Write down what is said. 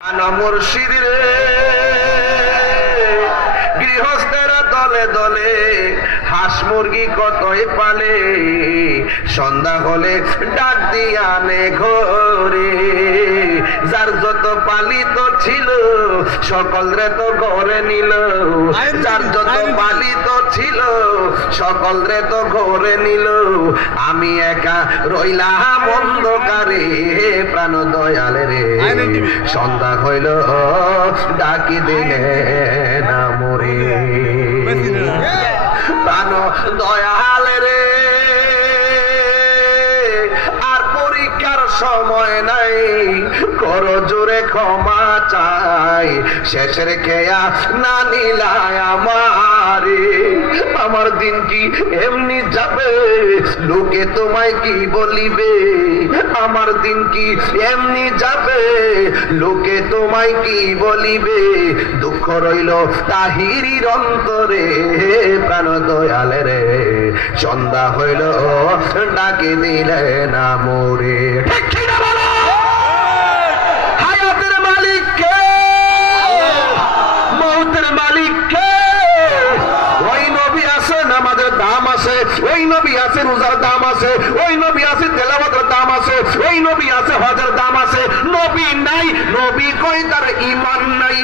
মুর্শিদ রে গৃহস্থেরা দলে দলে হাঁস মুরগি কতই পালে, সন্ধ্যা হলে ডাক দিয়া আনে ঘরে। যার যত পালিত ছিল সকল রে তো ঘরে নিল, যার যত পালিত ছিল সকল রে তো ঘরে নিল। আমি একা রইলাম অন্ধকারে, প্রাণ দয়ালে রে সন্ধ্যা হইল ডাকি দিলে না মরে। প্রাণ দয়াল রে আর পরীক্ষার সময় নাই, করো জোরে ক্ষমা চাই। শেষের খেয়া না নিলায় আমারে, আমার দিন কি এমনি যাবে লোকে তোমায় কি বলিবে। আমার দিন কি এমনি যাবে লোকে তোমায় কি বলিবে। দুঃখ রইল তাহিরির অন্তরে, প্রাণ দয়ালে রে সন্ধ্যা হইল ডাকে দিলে না মোরে। ঠিক কিনা বলো? হায়াতের মালিক কে? মৌতের মালিক কে? ওই নবী আছে নামাজের দাম আছে, ওই নবী আছে রোজার দাম আছে, ওই নবী আছে তেলাওয়াতের দাম আছে, ওই নবী আছে হজের দাম আছে। নবী নাই, নবী কই তার ঈমান নাই।